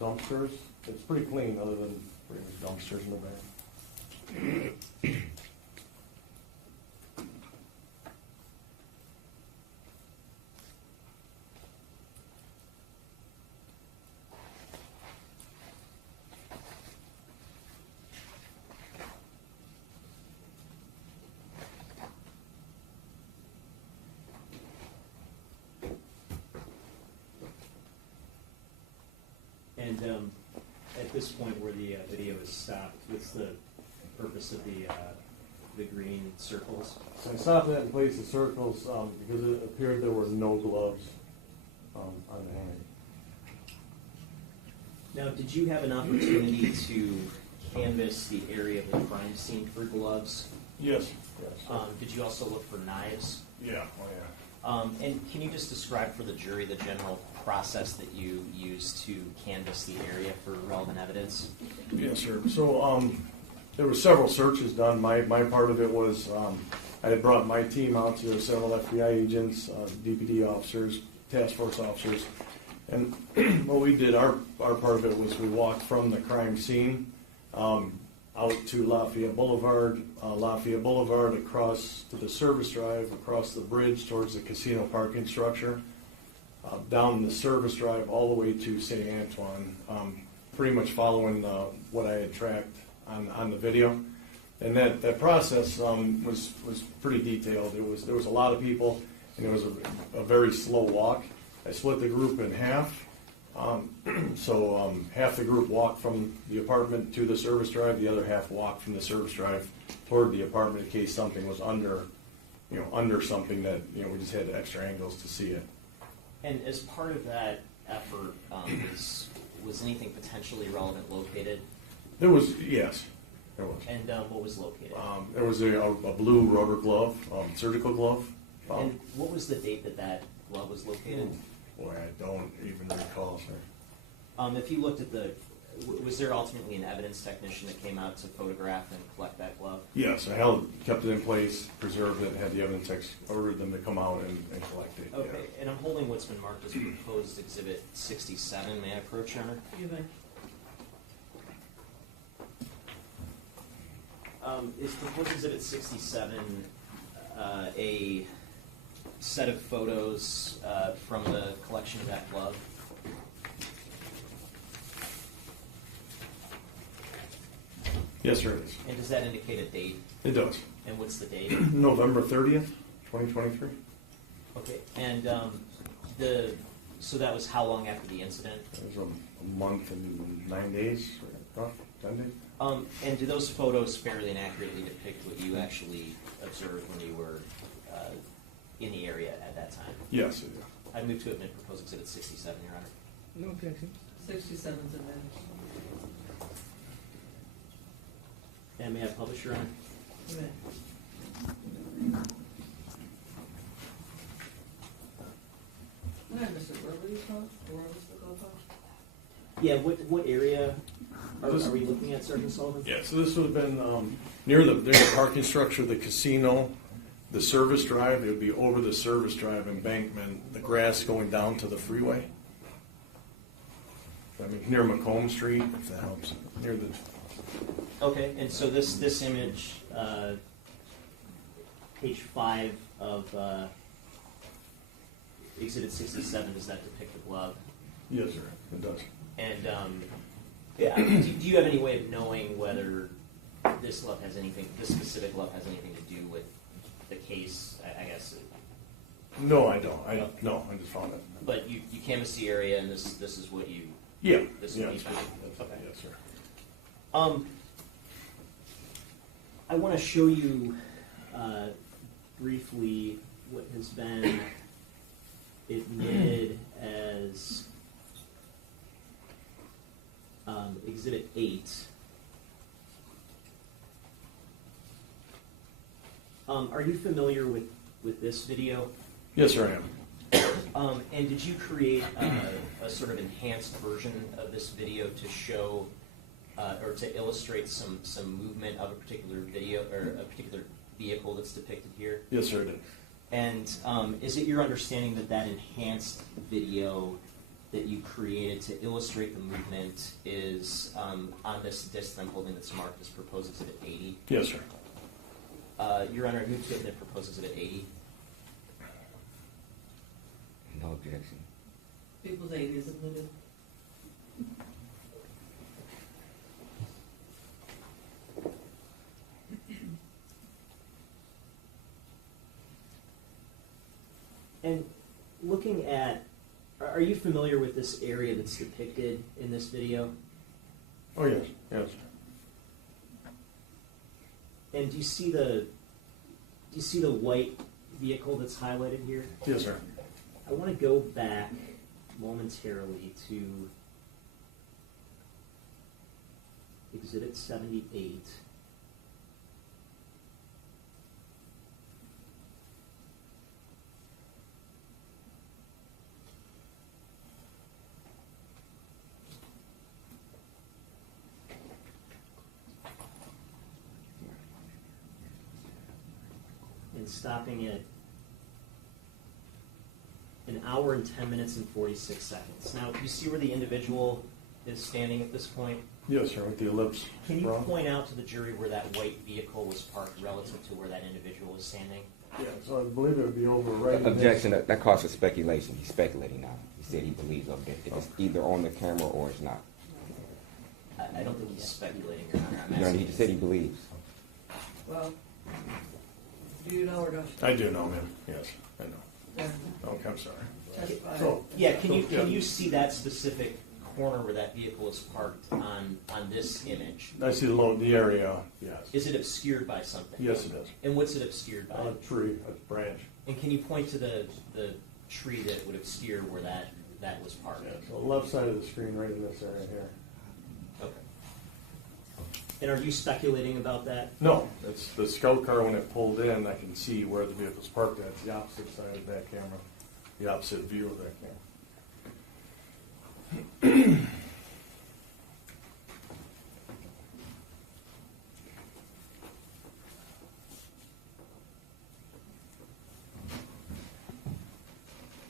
dumpsters. It's pretty clean, other than pretty much dumpsters in the back. And at this point where the video is stopped, what's the purpose of the green circles? So I stopped that in place of circles because it appeared there were no gloves on the hand. Now, did you have an opportunity to canvass the area of the crime scene for gloves? Yes. Yes. Did you also look for knives? Yeah. Oh yeah. And can you just describe for the jury the general process that you used to canvass the area for relevant evidence? Yes, sir. So there were several searches done. My part of it was I had brought my team out. There were several FBI agents, DPD officers, task force officers, and what we did, our part of it was we walked from the crime scene out to Lafayette Boulevard, across to the service drive, across the bridge towards the casino parking structure, down the service drive all the way to St. Antoine, pretty much following what I had tracked on the video. And that process was pretty detailed. There was a lot of people, and it was a very slow walk. I split the group in half. So half the group walked from the apartment to the service drive, the other half walked from the service drive toward the apartment in case something was under something that, we just had extra angles to see it. And as part of that effort, was anything potentially relevant located? There was, yes, there was. And what was located? There was a blue rubber glove, surgical glove. And what was the date that glove was located? Boy, I don't even recall, sir. If you looked at was there ultimately an evidence technician that came out to photograph and collect that glove? Yes, I kept it in place, preserved it, had the evidence techs ordered them to come out and collect it. Okay, Yeah. and I'm holding what's been marked as proposed exhibit 67. May I approach, Your Honor? You may. Is proposed exhibit 67 a set of photos from the collection of that glove? Yes, sir, it is. And does that indicate a date? It does. And what's the date? November 30th, 2023. Okay, and so that was how long after the incident? It was a month and 9 days, 10 days. And do those photos fairly and accurately depict what you actually observed when you were in the area at that time? Yes, it is. I move to admit proposed exhibit 67, Your Honor. No objection. 67's admitted. And may I publish, Your Honor? You may. All right, Mr. Where were you from? Where was the glove house? Yeah, what area are we looking at, Sergeant Sullivan? Yeah, so this would have been near the parking structure of the casino, the service drive. It would be over the service drive embankment, the grass going down to the freeway. I mean, near Macomb Street, if that helps. Near the. Okay, and so this image, page 5 of exhibit 67, does that depict the glove? Yes, sir, it does. And do you have any way of knowing whether this specific glove has anything to do with the case? I guess. No, I don't. I just found it. But you canvassed the area, and this is what you. Yeah. This Yeah. is what you found. Okay. Yes, sir. I want to show you briefly what has been admitted as Exhibit 8. Are you familiar with this video? Yes, sir, I am. And did you create a sort of enhanced version of this video to show or to illustrate some movement of a particular video or a particular vehicle that's depicted here? Yes, sir, I did. And is it your understanding that enhanced video that you created to illustrate the movement is on this disc I'm holding that's marked as proposed exhibit 80. Yes, sir. Your Honor, I move to admit proposed exhibit 80. No objection. People's aid is admitted. And looking at, are you familiar with this area that's depicted in this video? Oh, yes, yes. And do you see the white vehicle that's highlighted here? Yes, sir. I want to go back momentarily to exhibit 78. And stopping at an hour and 10 minutes and 46 seconds. Now, you see where the individual is standing at this point? Yes, sir, with the ellipse. Can you from. point out to the jury where that white vehicle was parked relative to where that individual was standing? Yeah, so I believe it would be over right. in this- Objection, that calls for speculation. He's speculating now. He said he believes of it. It's either on the camera or it's not. I don't think he's speculating, Your Honor. I'm Your Honor, asking he just said he believes. Well, do you know or don't? I do know, ma'am. Yes, I know. Yeah. Okay, I'm sorry. Testify. So, Yeah, can you see that specific corner where that vehicle is parked on this image? I see the area, yes. Is it obscured by something? Yes, it is. And what's it obscured by? A tree, a branch. And can you point to the tree that would obscure where that was parked? Yeah, so left side of the screen, right in this area here. Okay. And are you speculating about that? No, it's the scout car, when it pulled in, I can see where the vehicle's parked at, the opposite side of that camera, the opposite view of that camera.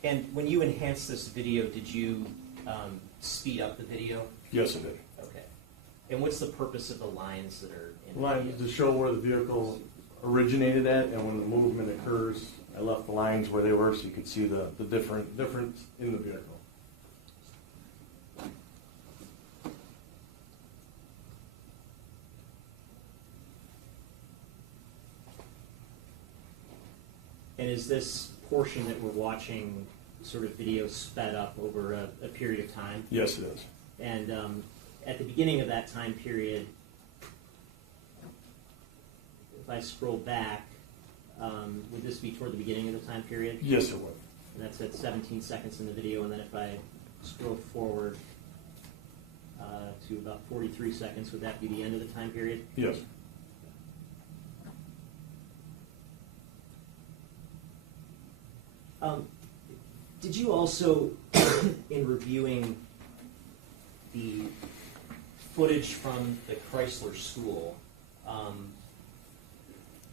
And when you enhanced this video, did you speed up the video? Yes, it did. Okay. And what's the purpose of the lines that are in the Line video? to show where the vehicle originated at, and when the movement occurs, I left the lines where they were so you could see the difference in the vehicle. And is this portion that we're watching sort of video sped up over a period of time? Yes, it is. And at the beginning of that time period, if I scroll back, would this be toward the beginning of the time period? Yes, it would. And that's at 17 seconds in the video, and then if I scroll forward to about 43 seconds, would that be the end of the time period? Yes. Did you also, in reviewing the footage from the Chrysler school,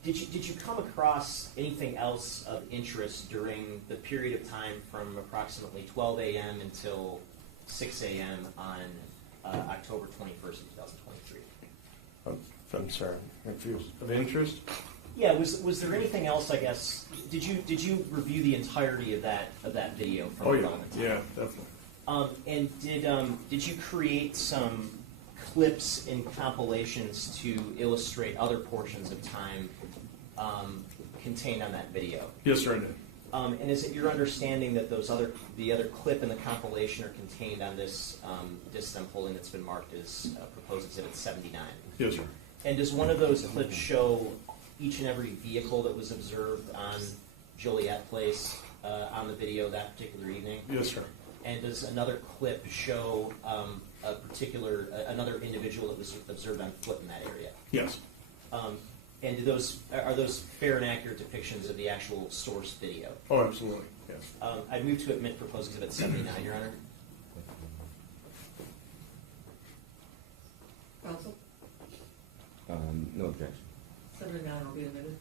did you come across anything else of interest during the period of time from approximately 12 a.m. until 6 a.m. on October 21st, 2023? I'm sorry, confused. Of interest? Yeah, was there anything else? I guess did you review the entirety of that video from Oh, the yeah, relevant time? yeah, definitely. And did you create some clips and compilations to illustrate other portions of time contained on that video? Yes, sir, I did. And is it your understanding that the other clip and the compilation are contained on this disc I'm holding that's been marked as proposed exhibit 79? Yes, sir. And does one of those clips show each and every vehicle that was observed on Joliet Place on the video that particular evening? Yes, sir. And does another clip show another individual that was observed on foot in that area? Yes. And are those fair and accurate depictions of the actual source video? Oh, absolutely, yes. I move to admit proposed exhibit 79, Your Honor. Counsel? No objection. 79 will be admitted.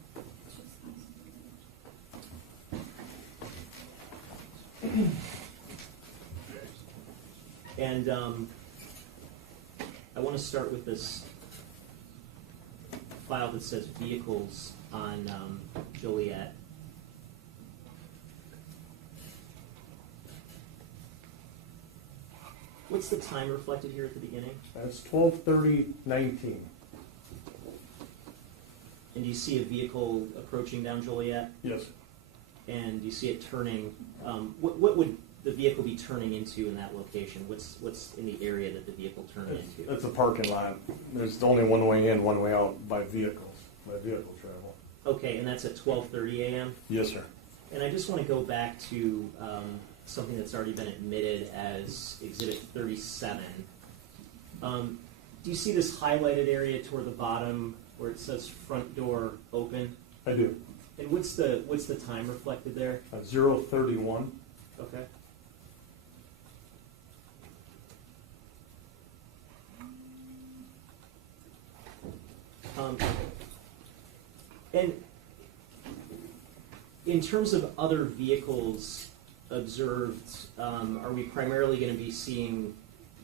And I want to start with this file that says vehicles on Joliet. What's the time reflected here at the beginning? That's 12:30:19. And do you see a vehicle approaching down Joliet? Yes. And do you see it turning? What would the vehicle be turning into in that location? What's in the area that the vehicle turned into? It's a parking lot. There's only one way in, one way out by vehicles, by vehicle travel. Okay, and that's at 12:30 a.m.? Yes, sir. And I just want to go back to something that's already been admitted as Exhibit 37. Do you see this highlighted area toward the bottom where it says front door open? I do. And what's the time reflected there? 0:31. Okay. And in terms of other vehicles observed, are we primarily going to be seeing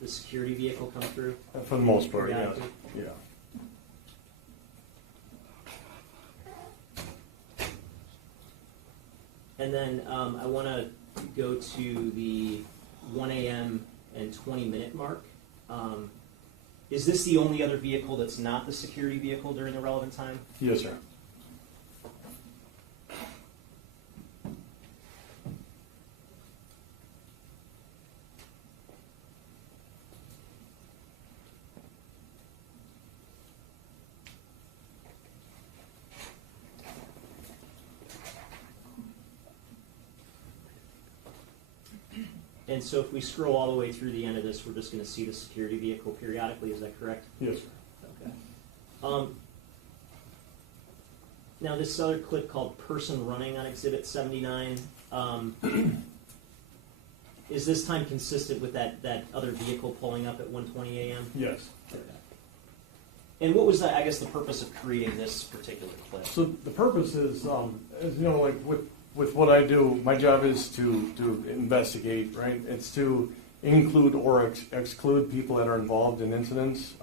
the security vehicle come through? For the most part, yes. Periodically? Yeah. And then I want to go to the 1 a.m. and 20-minute mark. Is this the only other vehicle that's not the security vehicle during the relevant time? Yes, sir. And so if we scroll all the way through the end of this, we're just going to see the security vehicle periodically, is that correct? Yes, sir. Okay. Now this other clip called Person Running on Exhibit 79, is this time consistent with that other vehicle pulling up at 1:20 a.m.? Yes. Okay. And what was, the purpose of creating this particular clip? So the purpose is, as you know, like with what I do, my job is to investigate, right? It's to include or exclude people that are involved in incidents.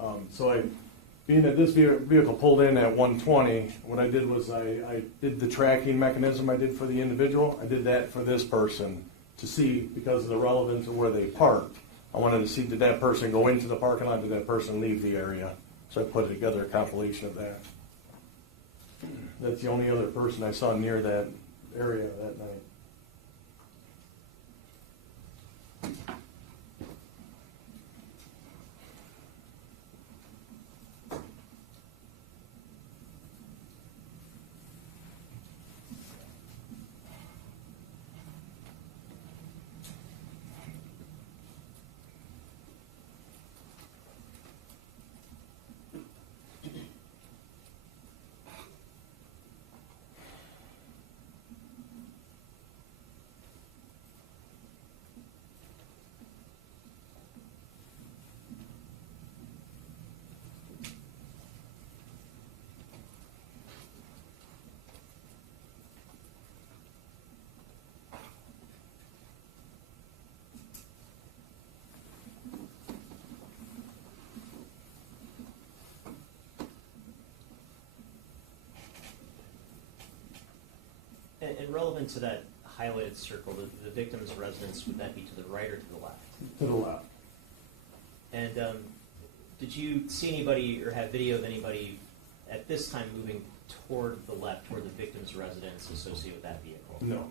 Being that this vehicle pulled in at 1:20, what I did was I did the tracking mechanism I did for the individual. I did that for this person to see, because of the relevance of where they parked. I wanted to see, did that person go into the parking lot, did that person leave the area? So I put together a compilation of that. That's the only other person I saw near that area that night. And relevant to that highlighted circle, the victim's residence, would that be to the right or to the left? To the left. And did you see anybody or have video of anybody at this time moving toward the left, toward the victim's residence associated with that vehicle? No.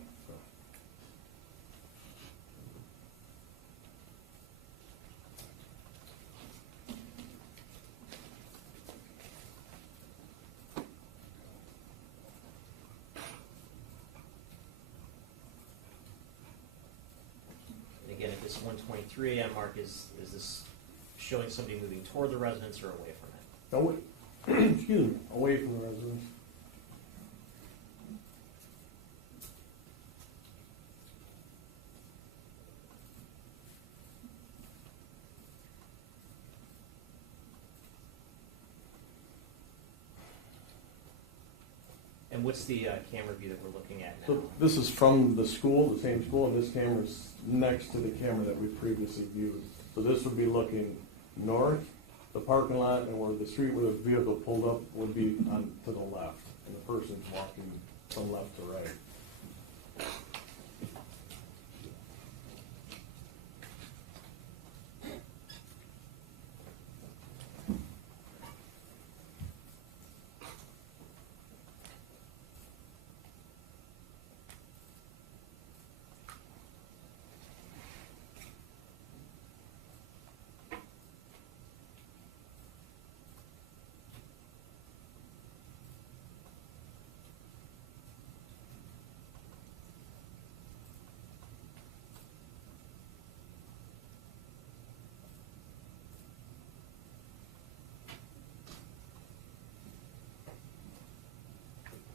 And again, at this 1:23 a.m. mark, is this showing somebody moving toward the residence or away from it? Away, excuse me, away from the residence. And what's the camera view that we're looking at now? So this is from the school, the same school, and this camera's next to the camera that we previously viewed. So this would be looking north, the parking lot, and where the street where the vehicle pulled up would be on to the left, and the person's walking from left to right.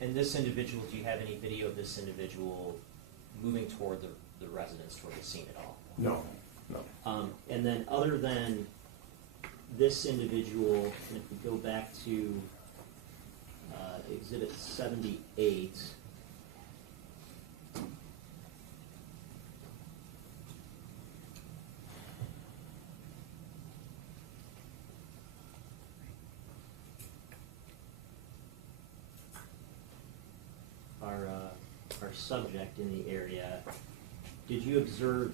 And this individual, do you have any video of this individual moving toward the residence, toward the scene at all? No, no. And then other than this individual, and if we go back to Exhibit 78, our subject in the area, did you observe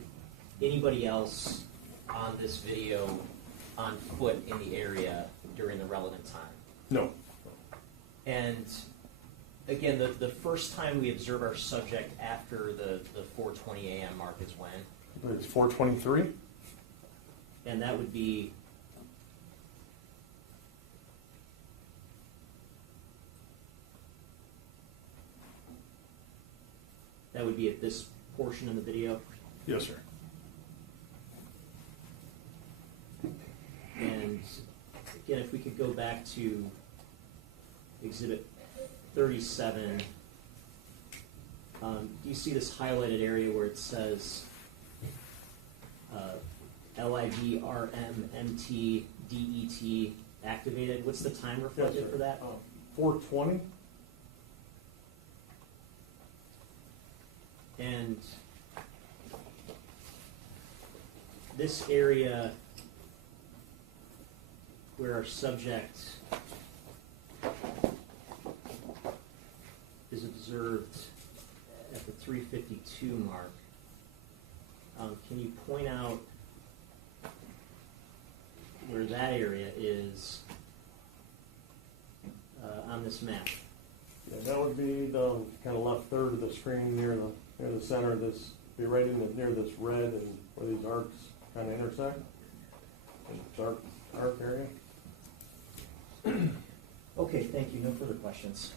anybody else on this video on foot in the area during the relevant time? No. And again, the first time we observe our subject after the 4:20 a.m. mark is when? It's 4:23? And that would be at this portion of the video. Yes, sir. And again, if we could go back to Exhibit 37, do you see this highlighted area where it says LIVRMMTDET activated? What's the time reflected for that? 4:20? And this area where our subject is observed at the 3:52 mark, can you point out where that area is on this map? Yeah, that would be the kind of left third of the screen near the center of this, be right in near this red and where these arcs kind of intersect. Dark area. Okay, thank you. No further questions.